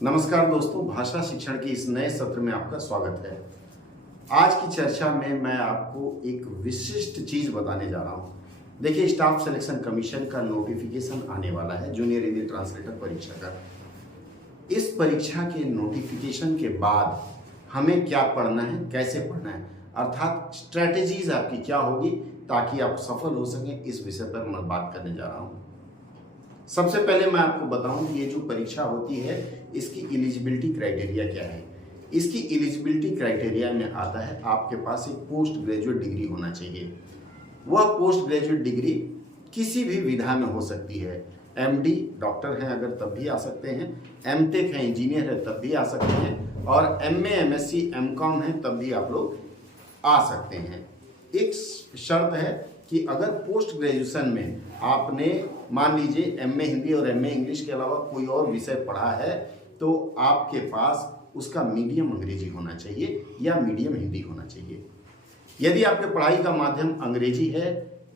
नमस्कार दोस्तों, भाषा शिक्षण के इस नए सत्र में आपका स्वागत है। आज की चर्चा में मैं आपको एक विशिष्ट चीज बताने जा रहा हूं। देखिए, स्टाफ सिलेक्शन कमीशन का नोटिफिकेशन आने वाला है जूनियर हिंदी ट्रांसलेटर परीक्षा का। इस परीक्षा के नोटिफिकेशन के बाद हमें क्या पढ़ना है, कैसे पढ़ना है, अर्थात स्ट्रेटेजीज आपकी क्या होगी ताकि आप सफल हो सकें, इस विषय पर मैं बात करने जा रहा हूं। सबसे पहले मैं आपको बताऊं कि ये जो परीक्षा होती है इसकी एलिजिबिलिटी क्राइटेरिया क्या है। इसकी एलिजिबिलिटी क्राइटेरिया में आता है आपके पास एक पोस्ट ग्रेजुएट डिग्री होना चाहिए। वह पोस्ट ग्रेजुएट डिग्री किसी भी विधा में हो सकती है। एमडी डॉक्टर हैं अगर तब भी आ सकते हैं, एमटेक है इंजीनियर है तब भी आ सकते हैं, और एमए एमएससी एमकॉम है तब भी आप लोग आ सकते हैं। एक शर्त है कि अगर पोस्ट ग्रेजुएशन में आपने मान लीजिए एमए हिंदी और एमए इंग्लिश के अलावा कोई और विषय पढ़ा है तो आपके पास उसका मीडियम अंग्रेजी होना चाहिए या मीडियम हिंदी होना चाहिए। यदि आपके पढ़ाई का माध्यम अंग्रेजी है,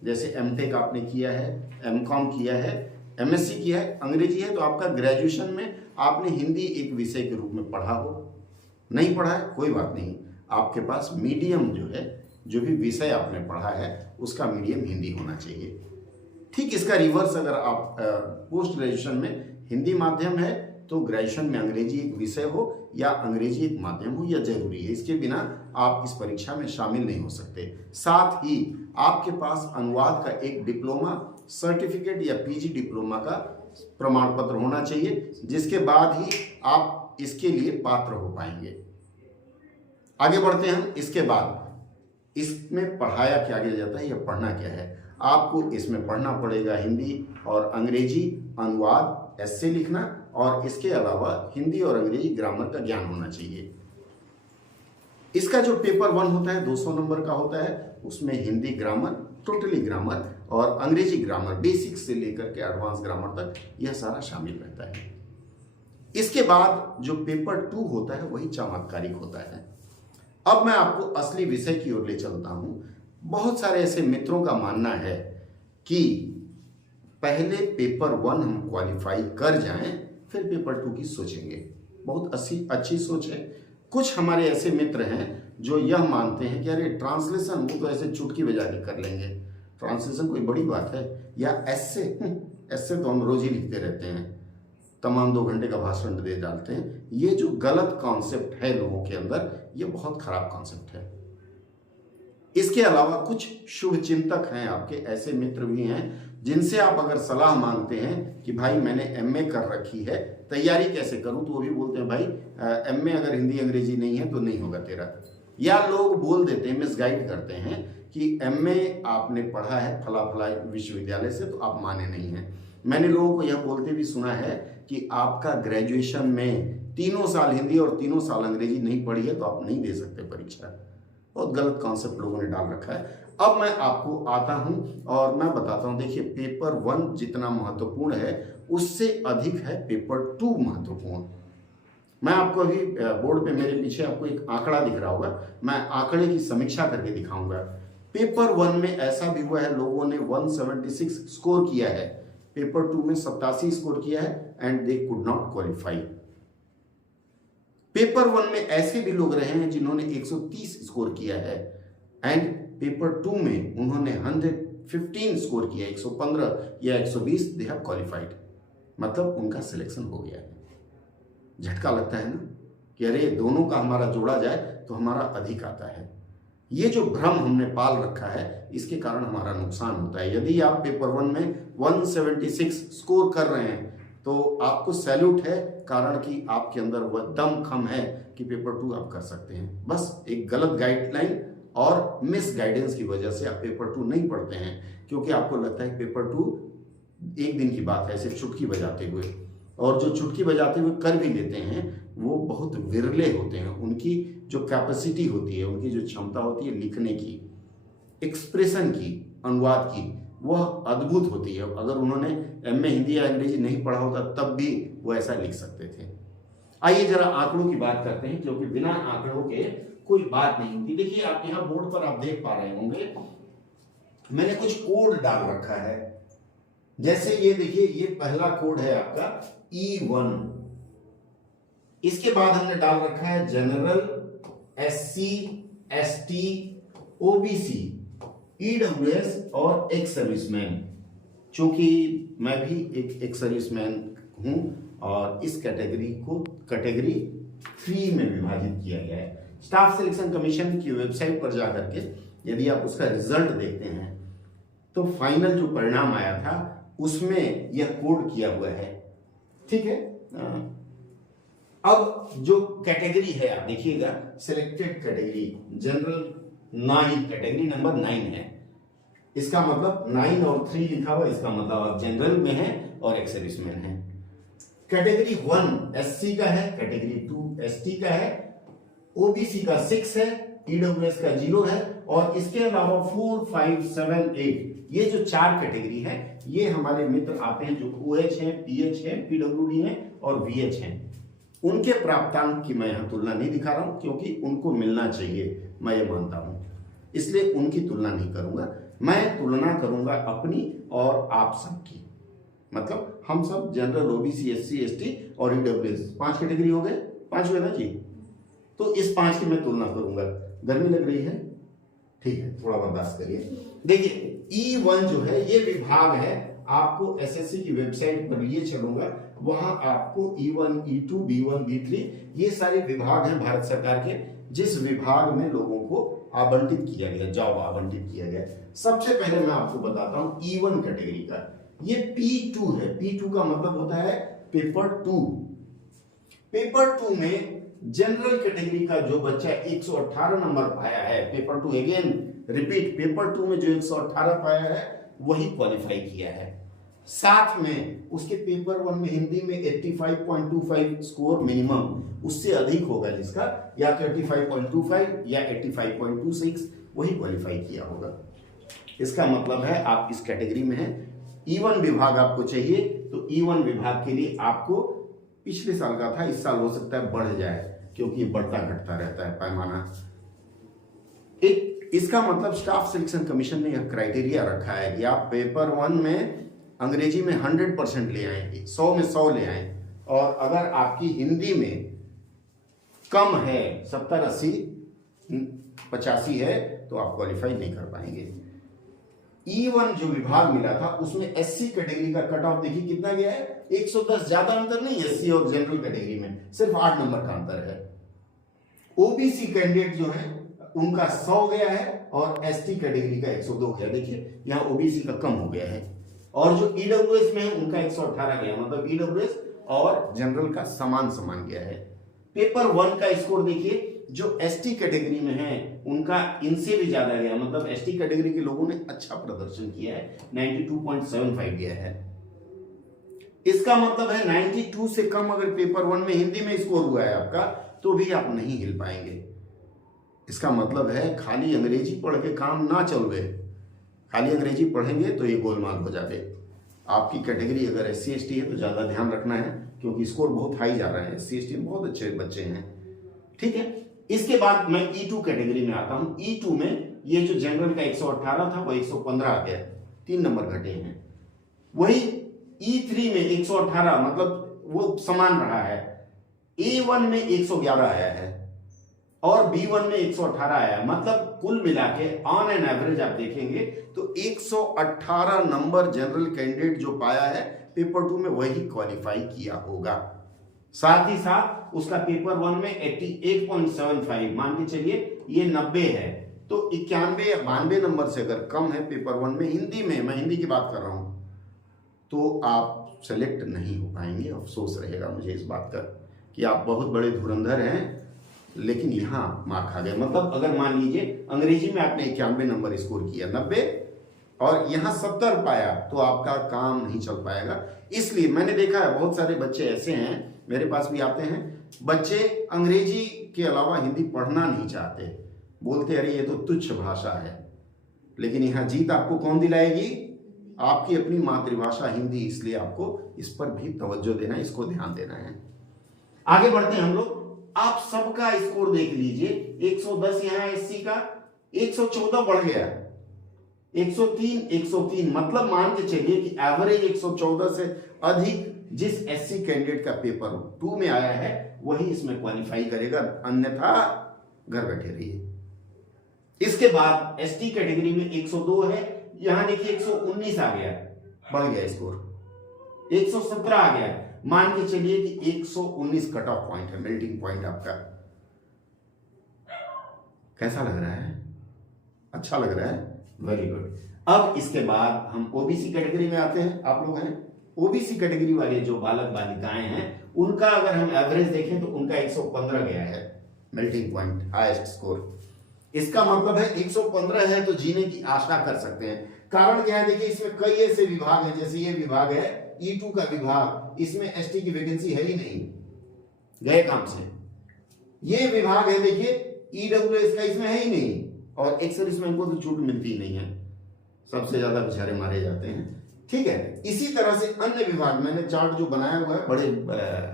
जैसे एमटेक आपने किया है, एमकॉम किया है, एमएससी किया है, अंग्रेजी है, तो आपका ग्रेजुएशन में आपने हिंदी एक विषय के रूप में पढ़ा हो। नहीं पढ़ा है कोई बात नहीं, आपके पास मीडियम जो है, जो भी विषय आपने पढ़ा है उसका मीडियम हिंदी होना चाहिए। ठीक इसका रिवर्स, अगर आप पोस्ट ग्रेजुएशन में हिंदी माध्यम है तो ग्रेजुएशन में अंग्रेजी एक विषय हो या अंग्रेजी एक माध्यम हो, यह जरूरी है। इसके बिना आप इस परीक्षा में शामिल नहीं हो सकते। साथ ही आपके पास अनुवाद का एक डिप्लोमा सर्टिफिकेट या पीजी डिप्लोमा का प्रमाण पत्र होना चाहिए, जिसके बाद ही आप इसके लिए पात्र हो पाएंगे। आगे बढ़ते हैं हम। इसके बाद इसमें पढ़ाया क्या किया जाता है या पढ़ना क्या है। आपको इसमें पढ़ना पड़ेगा हिंदी और अंग्रेजी अनुवाद, एस्से लिखना, और इसके अलावा हिंदी और अंग्रेजी ग्रामर का ज्ञान होना चाहिए। इसका जो पेपर 1 होता है 200 नंबर का होता है, उसमें हिंदी ग्रामर, टोटली ग्रामर और अंग्रेजी ग्रामर बेसिक से लेकर के एडवांस ग्रामर तक यह सारा शामिल रहता है। इसके बाद जो पेपर 2 होता है वही चमत्कारिक होता है। अब मैं आपको असली विषय की ओर ले चलता हूं। बहुत सारे ऐसे मित्रों का मानना है कि पहले पेपर 1 हम क्वालिफाई कर जाएं फिर पेपर 2 की सोचेंगे। बहुत अच्छी सोच है। कुछ हमारे ऐसे मित्र हैं जो यह मानते हैं कि अरे ट्रांसलेशन वो तो ऐसे चुटकी बजा के कर लेंगे, ट्रांसलेशन कोई बड़ी बात है, या ऐसे तो हम रोज ही लिखते रहते हैं, तमाम 2 घंटे का भाषण दे डालते हैं। ये जो गलत कॉन्सेप्ट है लोगों के अंदर, ये बहुत खराब कॉन्सेप्ट है। इसके अलावा कुछ शुभ चिंतक हैं आपके, ऐसे मित्र भी हैं जिनसे आप अगर सलाह मांगते हैं कि भाई मैंने एमए कर रखी है, तैयारी कैसे करूं, तो वो भी बोलते हैं भाई एमए अगर हिंदी अंग्रेजी नहीं है तो नहीं होगा तेरा। या लोग बोल देते हैं, मिसगाइड करते हैं कि एमए आपने पढ़ा है फला फला विश्वविद्यालय से तो आप माने नहीं हैं। मैंने लोगों को यह बोलते भी सुना है कि आपका ग्रेजुएशन में 3 साल हिंदी और 3 साल अंग्रेजी नहीं पढ़ी है तो आप नहीं दे सकते परीक्षा। बहुत गलत कॉन्सेप्ट लोगों ने डाल रखा है। अब मैं आपको आता हूं और मैं बताता हूं। देखिए, पेपर 1 जितना महत्वपूर्ण है उससे अधिक है पेपर 2 महत्वपूर्ण। मैं आपको अभी बोर्ड पे मेरे पीछे आपको एक आंकड़ा दिख रहा होगा, मैं आंकड़े की समीक्षा करके दिखाऊंगा। पेपर 1 में ऐसा भी हुआ है, लोगों ने 176 स्कोर किया है, पेपर 2 में 87 स्कोर किया है and they could not qualify. Paper 1 में ऐसे भी लोग रहे हैं जिन्होंने 130 स्कोर किया है एंड पेपर 2 में उन्होंने 115 स्कोर किया, 115 या 120, दे हैव क्वालिफाइड, मतलब उनका सिलेक्शन हो गया है। झटका लगता है ना कि अरे दोनों का हमारा जोड़ा जाए तो हमारा अधिक आता है। ये जो भ्रम हमने पाल रखा है इसके कारण हमारा नुकसान होता है। यदि आप पेपर 1 में 176 स्कोर कर रहे हैं तो आपको सैल्यूट है, कारण कि आपके अंदर वह दम खम है कि पेपर 2 आप कर सकते हैं। बस एक गलत गाइडलाइन और मिस गाइडेंस की वजह से आप पेपर 2 नहीं पढ़ते हैं, क्योंकि आपको लगता है पेपर 2 एक दिन की बात है, सिर्फ चुटकी बजाते हुए। और जो चुटकी बजाते हुए कर भी लेते हैं वो बहुत विरले होते हैं। उनकी जो कैपेसिटी होती है, उनकी जो क्षमता होती है लिखने की, एक्सप्रेशन की, अनुवाद की, वह अद्भुत होती है। अगर उन्होंने एमए हिंदी या अंग्रेजी नहीं पढ़ा होता तब भी वो ऐसा लिख सकते थे। आइए जरा आंकड़ों की बात करते हैं, क्योंकि बिना आंकड़ों के कोई बात नहीं होती। देखिए, आप यहाँ बोर्ड पर आप देख पा रहे होंगे मैंने कुछ कोड डाल रखा है। जैसे ये देखिए, ये पहला कोड है आपका E1, इसके बाद हमने डाल रखा है general, SC, ST, OBC, EWS और एक्स सर्विसमैन। चूंकि मैं भी एक सर्विसमैन हूं और इस कैटेगरी को कैटेगरी 3 में विभाजित किया गया है। स्टाफ सिलेक्शन कमीशन की वेबसाइट पर जाकर के यदि आप उसका रिजल्ट देखते हैं तो फाइनल जो परिणाम आया था उसमें यह कोड किया हुआ है। ठीक है, अब जो कैटेगरी है आप देखिएगा, selected category general 9, category number 9 है। इसका मतलब 9 और 3 लिखा हुआ, इसका मतलब आप जनरल में है और एक्स सर्विसमैन है। कैटेगरी 1 SC का है, कैटेगरी 2 ST का है, OBC का 6 है, EWS का 0 है और इसके अलावा 4, 5, 7, 8 ये जो 4 कैटेगरी है ये हमारे मित्र आते हैं जो OH है, PH है, PWD है और VH है। उनके प्राप्तांक की मैं यहां तुलना नहीं दिखा रहा हूं क्योंकि उनको मिलना चाहिए, मैं ये मानता हूं, इसलिए उनकी तुलना नहीं करूंगा। मैं तुलना करूंगा अपनी और आप सबकी, मतलब हम सब जनरल, OBC, SC, ST और EWS 5 कैटेगरी हो गए, 5 हुए ना जी। तो इस 5 की मैं तुलना करूंगा। गर्मी लग रही है, ठीक है, थोड़ा बर्दाश्त करिए। देखिए E1 जो है ये विभाग है, आपको SSC की वेबसाइट पर लिए चलूंगा, वहां आपको E1, E2, B1, B3 ये सारे विभाग हैं भारत सरकार के, जिस विभाग में लोगों को आवंटित किया गया, जॉब आवंटित किया गया। सबसे पहले मैं आपको बताता हूं E1 कैटेगरी का, ये P2 है। P2 का मतलब होता है पेपर 2। पेपर 2 में जनरल कैटेगरी का जो बच्चा 118 नंबर पाया है, पेपर 2 अगेन रिपीट, पेपर 2 में जो 118 पाया है वही क्वालिफाई किया है। साथ में उसके पेपर 1 में हिंदी में 85.25 स्कोर मिनिमम, उससे अधिक होगा जिसका, या तो 85.25 या 85.26 वही क्वालिफाई किया होगा। इसका मतलब है आप इस कैटेगरी में हैं। E1 विभाग आपको चाहिए तो E1 विभाग के लिए आपको पिछले साल का था, इस साल हो सकता है बढ़ जाए क्योंकि बढ़ता घटता रहता है पैमाना। इसका मतलब स्टाफ सिलेक्शन कमीशन ने यह क्राइटेरिया रखा है कि आप पेपर 1 में अंग्रेजी में 100% ले आएंगे, 100 में 100 ले आए, और अगर आपकी हिंदी में कम है 70, 80, 85 है तो आप क्वालिफाई नहीं कर पाएंगे। E1 जो विभाग मिला था उसमें SC कैटेगरी का कट ऑफ देखिए कितना गया है, 110, ज्यादा अंतर नहीं है SC और जनरल कैटेगरी में, सिर्फ 8 नंबर का अंतर है। OBC कैंडिडेट जो है उनका 100 गया है और ST कैटेगरी का 102 गया। देखिए यहाँ OBC का कम हो गया है, और जो EWS में है उनका 118 गया, मतलब EWS और जनरल का समान गया है। पेपर 1 का स्कोर देखिए, जो ST कैटेगरी में है उनका इनसे भी ज्यादा गया, मतलब ST कैटेगरी के लोगों ने अच्छा प्रदर्शन किया है, 92.75 गया है। इसका मतलब है 92 से कम अगर पेपर 1 में हिंदी में स्कोर हुआ है आपका तो भी आप नहीं हिल पाएंगे। इसका मतलब है खाली अंग्रेजी पढ़ के काम ना चल रहे, खाली अंग्रेजी पढ़ेंगे तो ये गोलमाल हो जाए। आपकी कैटेगरी अगर SC ST है तो ज़्यादा ध्यान रखना है क्योंकि स्कोर बहुत हाई जा रहा है, SC ST में बहुत अच्छे बच्चे हैं। ठीक है, इसके बाद मैं E2 कैटेगरी में आता हूं। E2 में ये जो जनरल का 118 था वो 115 आ गया, 3 नंबर घटे हैं। वही E3 में 118, मतलब वो समान रहा है। A1 में 111 आया है और B1 में 118 आया, मतलब कुल मिला के ऑन एन एवरेज आप देखेंगे तो 118 नंबर जनरल कैंडिडेट जो पाया है पेपर 2 में वही क्वालिफाई किया होगा। साथ ही साथ उसका पेपर 1 में 88.75, मान के चलिए ये 90 है, तो 91 या 92 नंबर से अगर कम है पेपर 1 में हिंदी में, मैं हिंदी की बात कर रहा हूं, तो आप सेलेक्ट नहीं हो पाएंगे। अफसोस रहेगा मुझे इस बात का कि आप बहुत बड़े धुरंधर हैं लेकिन यहां मार्क खा गए। मतलब अगर मान लीजिए अंग्रेजी में आपने 91 नंबर स्कोर किया, 90 और यहां 70 पाया, तो आपका काम नहीं चल पाएगा। इसलिए मैंने देखा है बहुत सारे बच्चे ऐसे हैं, मेरे पास भी आते हैं, बच्चे अंग्रेजी के अलावा हिंदी पढ़ना नहीं चाहते, बोलते अरे ये तो तुच्छ भाषा है। लेकिन यहां जीत आपको कौन दिलाएगी? आपकी अपनी मातृभाषा हिंदी, इसलिए आपको इस पर भी तवज्जो देना है, इसको ध्यान देना है। आगे बढ़ते हैं हम लोग। आप सबका स्कोर देख लीजिए, 110 यहां SC का, 114 बढ़ गया, 103 103 मतलब मान के चलिए कि एवरेज 114 से अधिक जिस एससी कैंडिडेट का पेपर 2 में आया है वही इसमें क्वालिफाई करेगा, अन्यथा घर बैठे रहिए। इसके बाद एसटी कैटेगरी में 102 है, यहां देखिए 119 आ गया, बढ़ गया स्कोर, 117 आ गया। मान के चलिए कि 119 कट ऑफ पॉइंट है, मेल्टिंग पॉइंट आपका। कैसा लग रहा है? अच्छा लग रहा है, वेरी गुड। अब इसके बाद हम ओबीसी कैटेगरी में आते हैं। आप लोग हैं ओबीसी कैटेगरी वाले जो बालक बालिकाएं हैं, उनका अगर हम एवरेज देखें तो उनका 115 गया है, मेल्टिंग पॉइंट, हाईएस्ट स्कोर। इसका मतलब है 115 है तो जीने की आशा कर सकते हैं। कारण क्या है? देखिए इसमें कई ऐसे विभाग हैं, जैसे ये विभाग है E2 का विभाग, इसमें एसटी की वैकेंसी है ही नहीं, गए काम से। ये विभाग है देखिए ईडब्ल्यूएस का, इसमें है ही नहीं, और एक सर्विसमैन को तो छूट मिलती ही नहीं है, सबसे ज्यादा बेचारे मारे जाते हैं। ठीक है, इसी तरह से अन्य विभाग, मैंने चार्ट जो बनाया हुआ है बड़े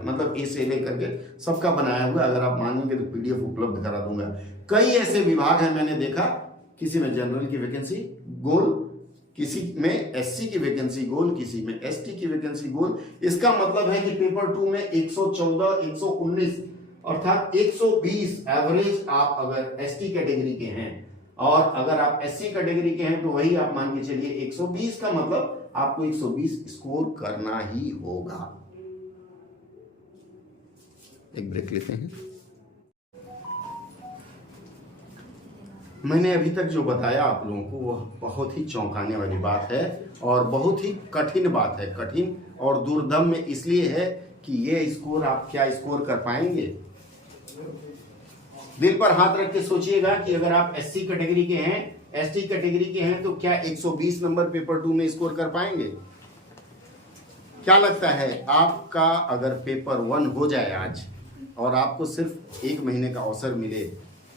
मतलब ए से लेकर के सबका बनाया हुआ है, अगर आप मांगेंगे तो पीडीएफ उपलब्ध करा दूंगा। कई ऐसे विभाग हैं मैंने देखा, किसी में जनरल की वैकेंसी गोल, किसी में एससी की वैकेंसी गोल, किसी में एसटी की वैकेंसी गोल। इसका मतलब है कि पेपर 2 में 114 119 अर्थात 120 एवरेज आप अगर एसटी कैटेगरी के हैं और अगर आप एससी कैटेगरी के हैं तो वही आप मान के चलिए 120 का मतलब आपको 120 स्कोर करना ही होगा। एक ब्रेक लेते हैं। मैंने अभी तक जो बताया आप लोगों को वह बहुत ही चौंकाने वाली बात है और बहुत ही कठिन बात है। कठिन और दुर्दम्य इसलिए है कि ये स्कोर आप क्या स्कोर कर पाएंगे। दिल पर हाथ रख के सोचिएगा कि अगर आप एससी कैटेगरी के हैं, एसटी कैटेगरी के हैं, तो क्या 120 नंबर पेपर 2 में स्कोर कर पाएंगे? क्या लगता है आपका अगर पेपर 1 हो जाए आज और आपको सिर्फ 1 महीने का अवसर मिले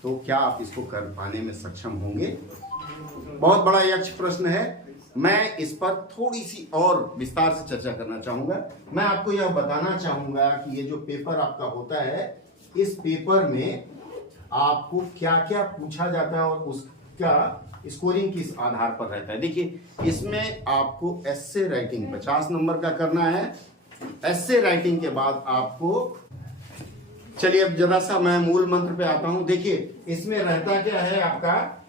तो क्या आप इसको कर पाने में सक्षम होंगे? बहुत बड़ा यक्ष प्रश्न है। मैं इस पर थोड़ी सी और विस्तार से चर्चा करना चाहूंगा। मैं आपको यह बताना चाहूंगा कि ये जो पेपर आपका होता है, इस पेपर में आपको क्या क्या पूछा जाता है और उसका स्कोरिंग किस आधार पर रहता है। देखिए इसमें आपको एस्से राइटिंग 50 नंबर का करना है। एस्से राइटिंग के बाद आपको, चलिए अब जरा सा मैं मूल मंत्र पे आता हूं। देखिए इसमें रहता क्या है आपका,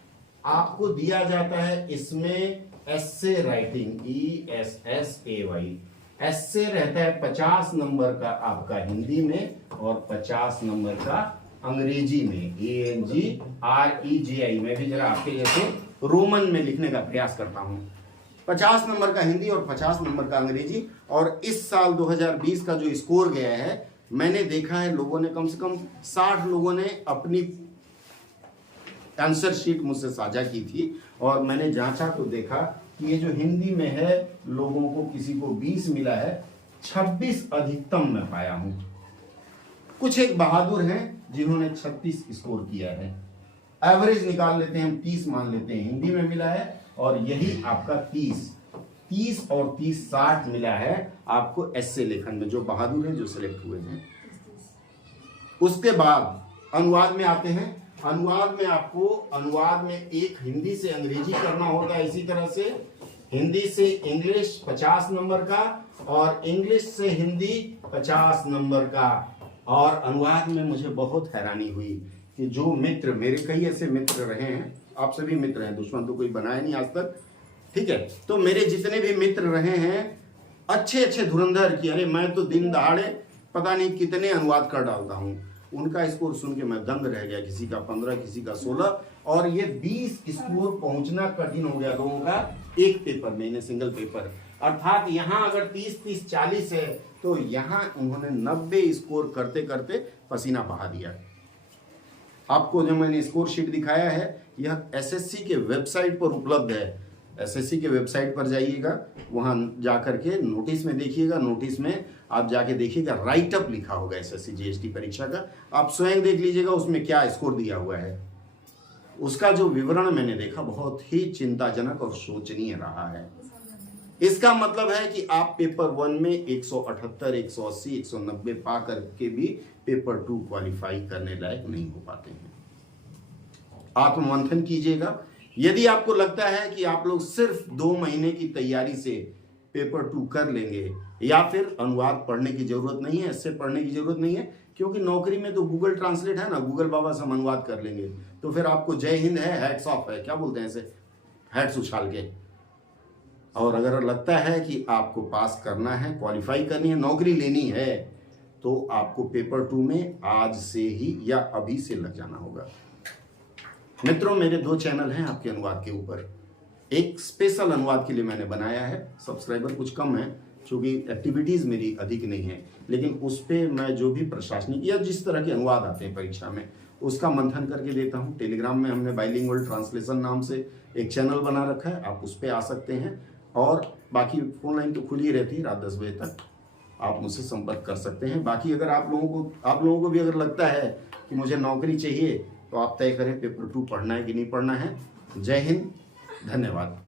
आपको दिया जाता है इसमें एस्से राइटिंग, ESSAY। एस्से रहता है 50 नंबर का आपका हिंदी में और 50 नंबर का अंग्रेजी में, ANGREJI। मैं भी जरा आपके जैसे रोमन में लिखने का प्रयास करता हूं। 50 नंबर का हिंदी और 50 नंबर का अंग्रेजी। और इस साल 2020 का जो स्कोर गया है, मैंने देखा है लोगों ने कम से कम 60 लोगों ने अपनी आंसर शीट मुझसे साझा की थी और मैंने जांचा तो देखा कि ये जो हिंदी में है लोगों को किसी को 20 मिला है, 26 अधिकतम मैं पाया हूं। कुछ एक बहादुर हैं जिन्होंने 36 स्कोर किया है। एवरेज निकाल लेते हैं हम, 30 मान लेते हैं, हिंदी में मिला है और यही आपका 30 और 30 60 मिला है आपको एस्से लेखन में, जो बहादुर हैं जो सिलेक्ट हुए हैं। उसके बाद अनुवाद में आते हैं। अनुवाद में आपको, अनुवाद में एक हिंदी से अंग्रेजी करना होता है, इसी तरह से हिंदी से इंग्लिश 50 नंबर का और इंग्लिश से हिंदी 50 नंबर का। और अनुवाद में मुझे बहुत हैरानी हुई कि जो मित्र, मेरे कई ऐसे मित्र रहे हैं, आप सभी मित्र हैं, दुश्मन तो कोई बनाया नहीं आज तक, ठीक है, तो मेरे जितने भी मित्र रहे हैं अच्छे अच्छे धुरंधर की, अरे मैं तो दिन दहाड़े पता नहीं कितने अनुवाद कर डालता हूं, उनका स्कोर सुन के मैं दंग रह गया। किसी का 15, किसी का 16 और ये 20 स्कोर पहुंचना कठिन हो गया लोगों का एक पेपर में, इन्हें सिंगल पेपर। अर्थात यहां अगर 30 40 है तो यहां उन्होंने 90 स्कोर करते करते पसीना बहा दिया। आपको जो मैंने स्कोर शीट दिखाया है यह एसएससी के वेबसाइट पर उपलब्ध है। एसएससी के वेबसाइट पर जाइएगा, वहां जाकर के नोटिस में देखिएगा, नोटिस में आप जाके देखिएगा राइट अप लिखा होगा एसएससी जीएसटी परीक्षा का, आप स्वयं देख लीजिएगा उसमें क्या स्कोर दिया हुआ है। उसका जो विवरण मैंने देखा बहुत ही चिंताजनक और शोचनीय रहा है। इसका मतलब है कि आप पेपर 1 में 178 180 190 पा करके भी पेपर 2 क्वालिफाई करने लायक नहीं हो पाते हैं। आत्ममंथन कीजिएगा यदि आपको लगता है कि आप लोग सिर्फ 2 महीने की तैयारी से पेपर 2 कर लेंगे या फिर अनुवाद पढ़ने की जरूरत नहीं है, इससे पढ़ने की जरूरत नहीं है, क्योंकि नौकरी में तो गूगल ट्रांसलेट है ना, गूगल बाबा से हम अनुवाद कर लेंगे, तो फिर आपको जय हिंद है, हैट्स ऑफ है, क्या बोलते हैं इसे, हैट्स उछाल के। और अगर लगता है कि आपको पास करना है, क्वालिफाई करनी है, नौकरी लेनी है, तो आपको पेपर 2 में आज से ही या अभी से लग जाना होगा। मित्रों, मेरे 2 चैनल हैं आपके अनुवाद के ऊपर। एक स्पेशल अनुवाद के लिए मैंने बनाया है, सब्सक्राइबर कुछ कम है क्योंकि एक्टिविटीज़ मेरी अधिक नहीं है, लेकिन उस पर मैं जो भी प्रशासनिक या जिस तरह के अनुवाद आते हैं परीक्षा में उसका मंथन करके देता हूं। टेलीग्राम में हमने बाइलिंगुअल ट्रांसलेशन नाम से एक चैनल बना रखा है, आप उस पर आ सकते हैं। और बाकी फोन लाइन तो खुली रहती है, रात 10 बजे तक आप मुझसे संपर्क कर सकते हैं। बाकी अगर आप लोगों को भी अगर लगता है कि मुझे नौकरी चाहिए, तो आप तय करें पेपर 2 पढ़ना है कि नहीं पढ़ना है। जय हिंद, धन्यवाद।